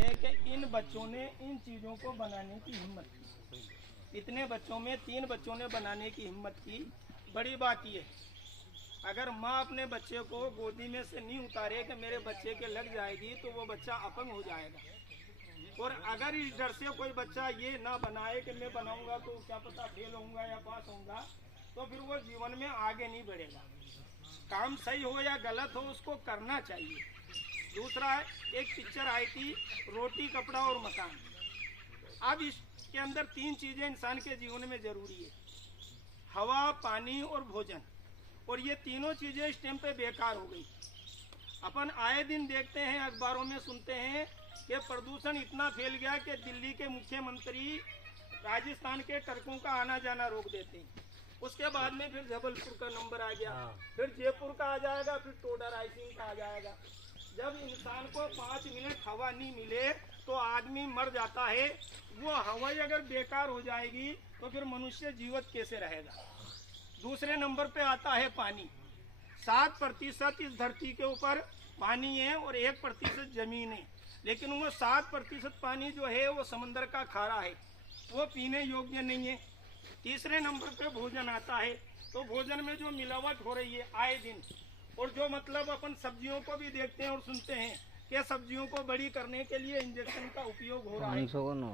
है कि इन बच्चों ने इन चीज़ों को बनाने की हिम्मत की। इतने बच्चों में 3 बच्चों ने बनाने की हिम्मत की। बड़ी बात यह है, अगर माँ अपने बच्चे को गोदी में से नहीं उतारे कि मेरे बच्चे के लग जाएगी तो वो बच्चा अपंग हो जाएगा। और अगर इस डर से कोई बच्चा ये ना बनाए कि मैं बनाऊंगा तो क्या पता फेल होऊंगा या पास होऊंगा, तो फिर वो जीवन में आगे नहीं बढ़ेगा। काम सही हो या गलत हो उसको करना चाहिए। दूसरा, एक पिक्चर आई थी रोटी कपड़ा और मकान। अब इसके अंदर 3 चीजें इंसान के जीवन में जरूरी है, हवा, पानी और भोजन। और ये तीनों चीजें इस टाइम पे बेकार हो गई। अपन आए दिन देखते हैं, अखबारों में सुनते हैं कि प्रदूषण इतना फैल गया कि दिल्ली के मुख्यमंत्री राजस्थान के ट्रकों का आना जाना रोक देते हैं। उसके बाद में फिर जबलपुर का नंबर आ गया, फिर जयपुर का आ जाएगा, फिर टोडा रायसिंह का आ जाएगा। जब इंसान को 5 मिनट हवा नहीं मिले तो आदमी मर जाता है। वो हवा अगर बेकार हो जाएगी तो फिर मनुष्य जीवित कैसे रहेगा। दूसरे नंबर पे आता है पानी। 7% इस धरती के ऊपर पानी है और 1% जमीन है, लेकिन वो 7% पानी जो है वो समंदर का खारा है, वो पीने योग्य नहीं है। तीसरे नंबर पे भोजन आता है। तो भोजन में जो मिलावट हो रही है आए दिन, और जो मतलब अपन सब्जियों को भी देखते हैं और सुनते हैं कि सब्जियों को बड़ी करने के लिए इंजेक्शन का उपयोग हो रहा है।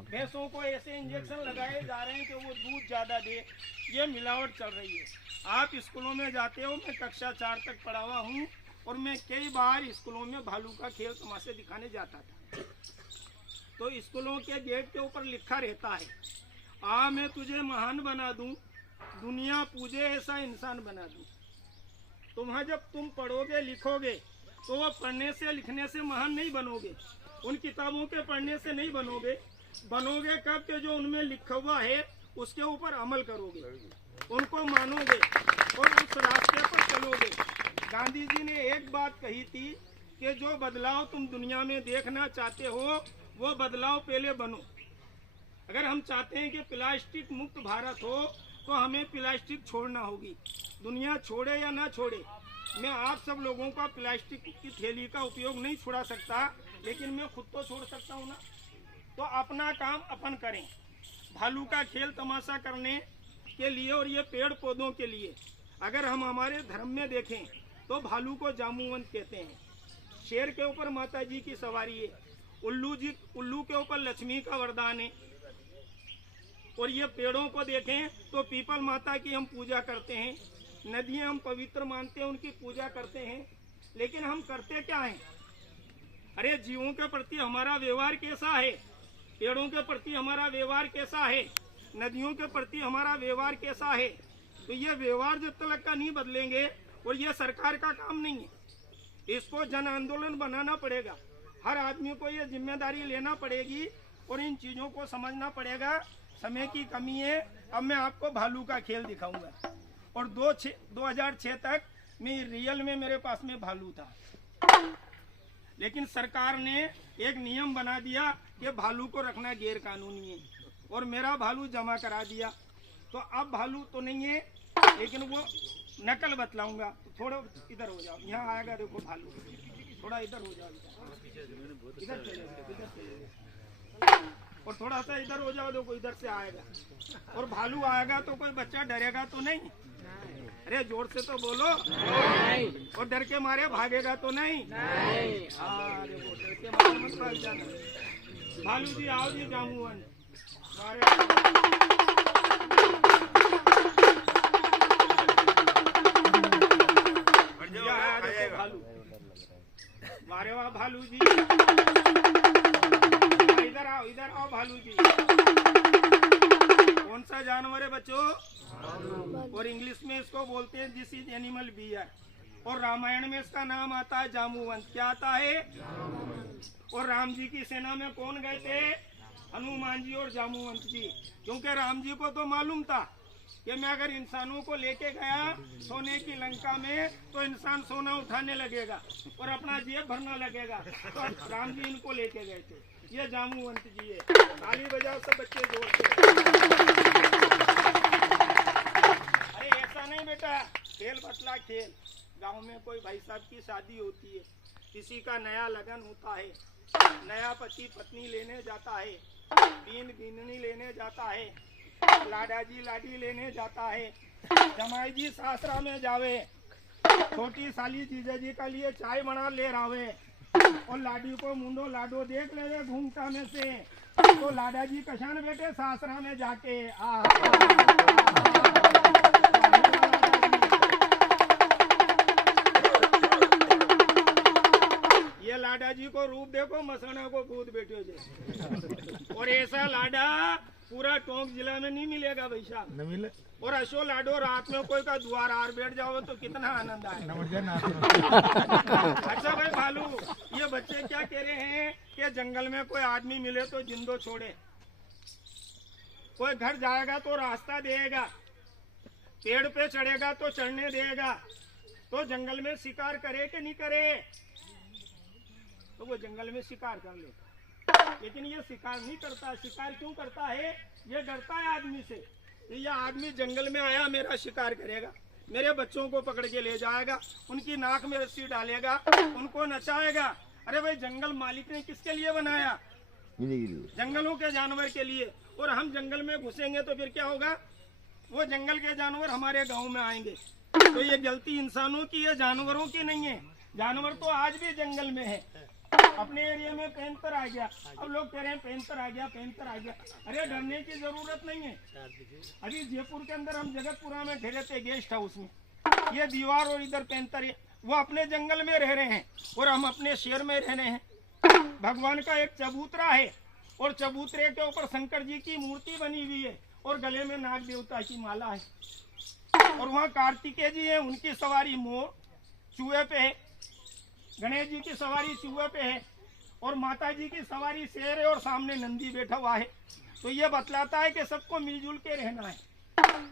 भैंसों को ऐसे इंजेक्शन लगाए जा रहे हैं कि वो दूध ज़्यादा दे। ये मिलावट चल रही है। आप स्कूलों में जाते हो, मैं कक्षा 4 तक पढ़ा हुआ हूँ और मैं कई बार स्कूलों में भालू का खेल तमाशे दिखाने जाता था। तो स्कूलों के गेट के ऊपर लिखा रहता है, आ मैं तुझे महान बना दूं, दुनिया पूजे ऐसा इंसान बना दूं। तुम्हें जब तुम पढ़ोगे लिखोगे तो वो पढ़ने से लिखने से महान नहीं बनोगे, उन किताबों के पढ़ने से नहीं बनोगे। बनोगे कब के जो उनमें लिखा हुआ है उसके ऊपर अमल करोगे, उनको मानोगे और उस रास्ते पर चलोगे। गांधी जी ने एक बात कही थी कि जो बदलाव तुम दुनिया में देखना चाहते हो वो बदलाव पहले बनो। अगर हम चाहते हैं कि प्लास्टिक मुक्त भारत हो तो हमें प्लास्टिक छोड़ना होगी। दुनिया छोड़े या ना छोड़े, मैं आप सब लोगों का प्लास्टिक की थैली का उपयोग नहीं छुड़ा सकता, लेकिन मैं खुद तो छोड़ सकता हूँ ना। तो अपना काम अपन करें। भालू का खेल तमाशा करने के लिए और ये पेड़ पौधों के लिए अगर हम हमारे धर्म में देखें तो भालू को जामुवंत कहते हैं। शेर के ऊपर माता जी की सवारी है, उल्लू के ऊपर लक्ष्मी का वरदान है। और ये पेड़ों को देखें तो पीपल माता की हम पूजा करते हैं, नदियां हम पवित्र मानते हैं, उनकी पूजा करते हैं। लेकिन हम करते क्या हैं? अरे जीवों के प्रति हमारा व्यवहार कैसा है, पेड़ों के प्रति हमारा व्यवहार कैसा है, नदियों के प्रति हमारा व्यवहार कैसा है। तो ये व्यवहार जब तक का नहीं बदलेंगे, और ये सरकार का काम नहीं है, इसको जन आंदोलन बनाना पड़ेगा। हर आदमी को ये जिम्मेदारी लेना पड़ेगी और इन चीजों को समझना पड़ेगा। समय की कमी है, अब मैं आपको भालू का खेल दिखाऊंगा। और 2006 तक मैं रियल में मेरे पास में भालू था, लेकिन सरकार ने एक नियम बना दिया कि भालू को रखना गैर कानूनी है, और मेरा भालू जमा करा दिया। तो अब भालू तो नहीं है, लेकिन वो नकल बतलाऊंगा। थोड़ा इधर हो जाओ, यहाँ आएगा देखो भालू, थोड़ा इधर हो जाओ, इधर चले, और थोड़ा सा इधर हो जाओ, देखो इधर से आएगा। और भालू आएगा तो कोई बच्चा डरेगा तो नहीं? अरे जोर से तो बोलो। नहीं। और डर के मारे भागेगा तो नहीं? नहीं। देखो डर के मारे मत भाग जाना। भालू जी आओ जी, जामुवन भालू, मारे वाह भालू जी, इधर आओ भालू जी। कौन सा जानवर है बच्चों? और इंग्लिश में इसको बोलते हैं दिस इज एनिमल बियर, और रामायण में इसका नाम आता है जामुवंत। क्या आता है? और राम जी की सेना में कौन गए थे? हनुमान जी और जामुवंत जी। क्योंकि राम जी को तो मालूम था कि मैं अगर इंसानों को लेके गया सोने की लंका में तो इंसान सोना उठाने लगेगा और अपना जेब भरना लगेगा। तो राम जी इनको लेके गए थे। ये जामुवंत जी है। ताली बजाओ सब बच्चे जोर से। अरे ऐसा नहीं बेटा, खेल बतला खेल। गांव में कोई भाई साहब की शादी होती है, किसी का नया लगन होता है, नया पति पत्नी लेने जाता है, बीन बीननी लेने जाता है, लाडा जी लाडी लेने जाता है, जमाई जी सासरा में जावे, छोटी साली जीजा जी का लिए चाय बना ले रावे और लाडी को मुंडो लाडो देख ले घूमता में से, तो लाडा जी कशान बेटे सासरा में जाके ये लाडा जी को रूप देखो, मसाना को भूत बैठे जे। और ऐसा लाडा पूरा टोंक जिला में नहीं मिलेगा भैया, नहीं मिले। और अशो लाडो रात में कोई का द्वार आर बैठ जाओ तो कितना आनंद आए। अच्छा भाई भालू, ये बच्चे क्या कह रहे हैं कि जंगल में कोई आदमी मिले तो जिंदो छोड़े, कोई घर जाएगा तो रास्ता देगा, पेड़ पे चढ़ेगा तो चढ़ने देगा, तो जंगल में शिकार करे कि नहीं करे, तो वो जंगल में शिकार कर लेता, लेकिन ये शिकार नहीं करता। शिकार क्यों करता है? ये डरता है आदमी से, ये आदमी जंगल में आया मेरा शिकार करेगा, मेरे बच्चों को पकड़ के ले जाएगा, उनकी नाक में रस्सी डालेगा, उनको नचाएगा। अरे भाई जंगल मालिक ने किसके लिए बनाया? जंगलों के जानवर के लिए। और हम जंगल में घुसेंगे तो फिर क्या होगा? वो जंगल के जानवर हमारे गांव में आएंगे। तो ये गलती इंसानों की है, जानवरों की नहीं है। जानवर तो आज भी जंगल में है। अपने एरिया में पैंतर आ गया, अब लोग कह रहे हैं पैंतर आ गया, पैंतर आ गया। अरे डरने की जरूरत नहीं है। अभी जयपुर के अंदर हम जगतपुरा में ठहरे थे गेस्ट हाउस में, ये दीवार और इधर पैंतर है, वो अपने जंगल में रह रहे हैं और हम अपने शहर में रह रहे हैं। भगवान का एक चबूतरा है और चबूतरे के ऊपर शंकर जी की मूर्ति बनी हुई है और गले में नाग देवता की माला है। और वहाँ कार्तिकेय जी है, उनकी सवारी मोर चूहे पे है, गणेश जी की सवारी चूहे पे है और माता जी की सवारी शेर है और सामने नंदी बैठा हुआ है। तो ये बतलाता है कि सबको मिलजुल के रहना है।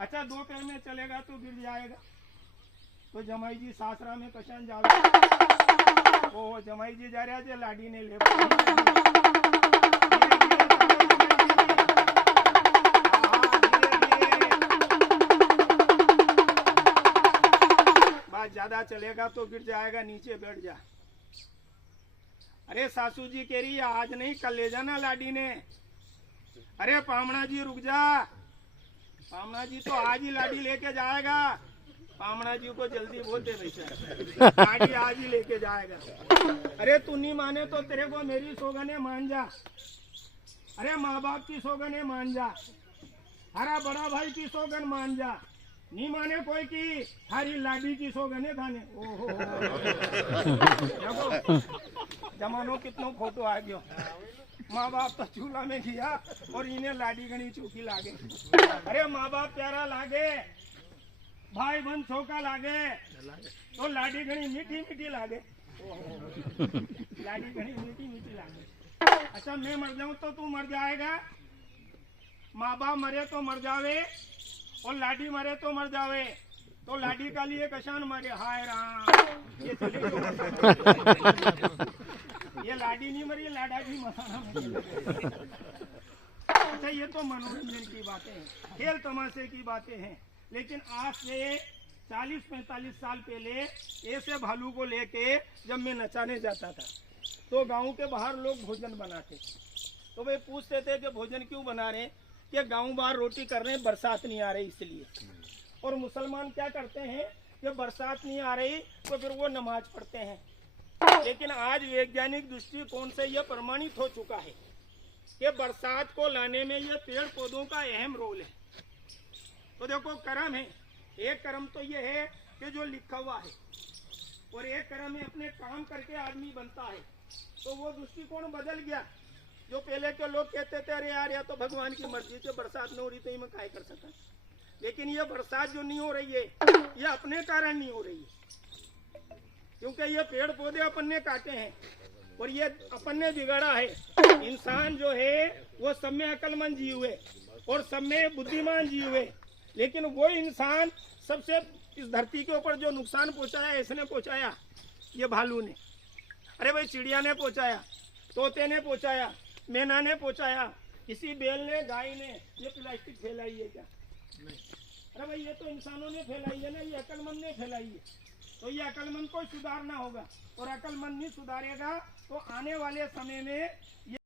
अच्छा, दो पैर में चलेगा तो गिर जाएगा। तो जमाई जी सासरा में कशान जावे, ओ जमाई जी जा रहा है, लाडी ने ले बात ज्यादा चलेगा तो गिर जाएगा, नीचे बैठ जा। अरे सासू जी कह रही है आज नहीं कल ले जाना लाडी ने। अरे पामना जी रुक जा, पामना जी तो आज ही लाडी लेके जाएगा। पामना जी को जल्दी बोलते वैसे लाडी आज ही लेके जाएगा। अरे तू नहीं माने तो तेरे को मेरी सौगने मान जा। अरे माँ बाप की सौगने मान जा, हरा बड़ा भाई की सौगन मान जा, नहीं माने कोई की हरी लाडी की सौगने खाने। ओहो जमानो कितनो फोटो आ गयो। माँ बाप तो चूल्हा में किया और इन्हें लाडी गणी चूकी लागे। अरे माँ बाप प्यारा लागे, भाई बहन छोका लागे, तो लाडी गणी मीठी मीठी लागे। लाडी गणी मीठी मीठी लागे। अच्छा मैं मर जाऊं तो तू मर जाएगा, माँ बाप मरे तो मर जावे और लाडी मरे तो मर जावे। तो लाडी का लिए कशान मरे, हाय राम ये चले ये लाडी नहीं मरी, लाडा जी मसाना मरी। अच्छा ये तो मनोरंजन की बातें हैं, खेल तमाशे की बातें हैं। लेकिन आज से 40-45 साल पहले ऐसे भालू को लेके जब मैं नचाने जाता था तो गांव के बाहर लोग भोजन बनाते, तो वे पूछते थे कि भोजन क्यों बना रहे, कि गांव बाहर रोटी कर रहे हैं, बरसात नहीं आ रही इसलिए। और मुसलमान क्या करते हैं कि बरसात नहीं आ रही तो फिर वो नमाज पढ़ते हैं। लेकिन आज वैज्ञानिक दृष्टिकोण से यह प्रमाणित हो चुका है कि बरसात को लाने में यह पेड़ पौधों का अहम रोल है। तो देखो कर्म है, एक कर्म तो यह है कि जो लिखा हुआ है, और एक कर्म है अपने काम करके आदमी बनता है। तो वो दृष्टिकोण बदल गया। जो पहले के लोग कहते थे अरे यार या तो भगवान की मर्जी से बरसात नहीं हो रही तो मैं काय कर सकता, लेकिन ये बरसात जो नहीं हो रही है ये अपने कारण नहीं हो रही है, क्योंकि ये पेड़ पौधे अपन ने काटे हैं और ये अपन ने बिगाड़ा है। इंसान जो है वो सब में अक्लमंद जीव है और सब में बुद्धिमान जीव है, लेकिन वो इंसान सबसे इस धरती के ऊपर जो नुकसान पहुंचाया इसने पहुंचाया, ये भालू ने। अरे भाई चिड़िया ने पहुंचाया, तोते ने पहुंचाया, मैना ने पहुंचाया, किसी बैल ने, गाय ने ये प्लास्टिक फैलाई है क्या? नहीं। अरे भाई ये तो इंसानों ने फैलाई है ना, ये अक्लमंद ने फैलाई है। तो ये अक्लमंद को सुधारना होगा और अक्लमंद नहीं सुधारेगा तो आने वाले समय में